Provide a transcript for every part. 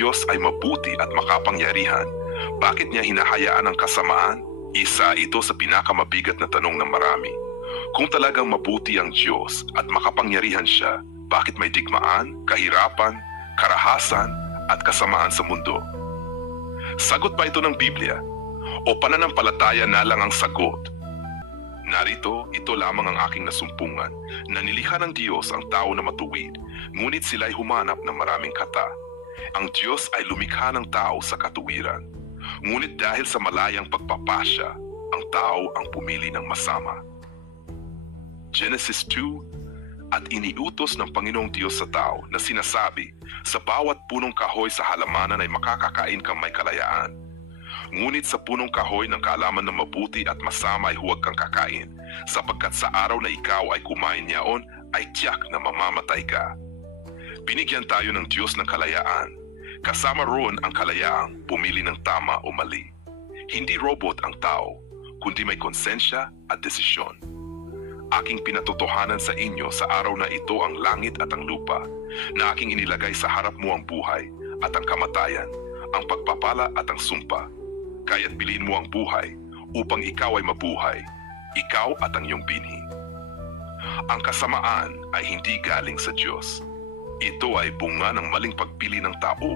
Diyos ay mabuti at makapangyarihan, bakit niya hinahayaan ang kasamaan? Isa ito sa pinakamabigat na tanong ng marami. Kung talagang mabuti ang Diyos at makapangyarihan siya, bakit may digmaan, kahirapan, karahasan at kasamaan sa mundo? Sagot ba ito ng Biblia? O pananampalataya na lang ang sagot? Narito, ito lamang ang aking nasumpungan, na nilikha ng Diyos ang tao na matuwid, ngunit sila'y humanap ng maraming kata. Ang Diyos ay lumikha ng tao sa katuwiran, ngunit dahil sa malayang pagpapasya, ang tao ang pumili ng masama. Genesis 2, at iniutos ng Panginoong Diyos sa tao na sinasabi, sa bawat punong kahoy sa halamanan ay makakakain kang may kalayaan. Ngunit sa punong kahoy ng kaalaman na mabuti at masama ay huwag kang kakain, sapagkat sa araw na ikaw ay kumain niyaon, ay tiyak na mamamatay ka. Binigyan tayo ng Diyos ng kalayaan. Kasama roon ang kalayaang pumili ng tama o mali. Hindi robot ang tao, kundi may konsensya at desisyon. Aking pinatotohanan sa inyo sa araw na ito ang langit at ang lupa, na aking inilagay sa harap mo ang buhay at ang kamatayan, ang pagpapala at ang sumpa. Kaya't piliin mo ang buhay upang ikaw ay mabuhay, ikaw at ang iyong binhi. Ang kasamaan ay hindi galing sa Diyos. Ito ay bunga ng maling pagpili ng tao.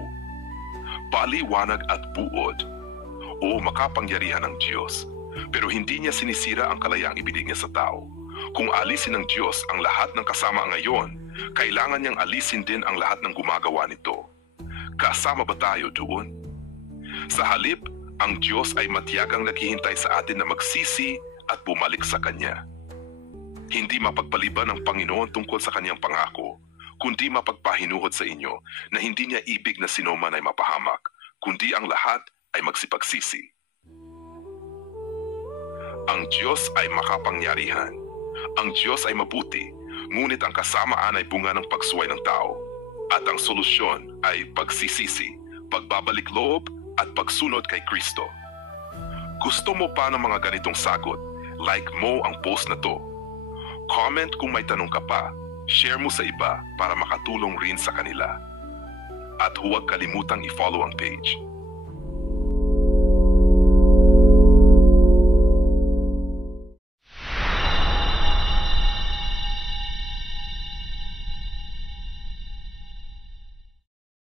Paliwanag at buod. O makapangyarihan ng Diyos, pero hindi niya sinisira ang kalayaang ibinigay niya sa tao. Kung alisin ng Diyos ang lahat ng kasama ngayon, kailangan niyang alisin din ang lahat ng gumagawa nito. Kasama ba tayo doon? Sa halip, ang Diyos ay matiyagang naghihintay sa atin na magsisi at bumalik sa Kanya. Hindi mapagpaliban ng Panginoon tungkol sa Kanyang pangako, kundi mapagpahinuhod sa inyo na hindi niya ibig na sinuman ay mapahamak, kundi ang lahat ay magsipagsisi. Ang Diyos ay makapangyarihan. Ang Diyos ay mabuti, ngunit ang kasamaan ay bunga ng pagsuway ng tao. At ang solusyon ay pagsisisi, pagbabalik loob, at pagsunod kay Kristo. Gusto mo pa ng mga ganitong sagot? Like mo ang post na to. Comment kung may tanong ka pa. Share mo sa iba para makatulong rin sa kanila. At huwag kalimutang i-follow ang page.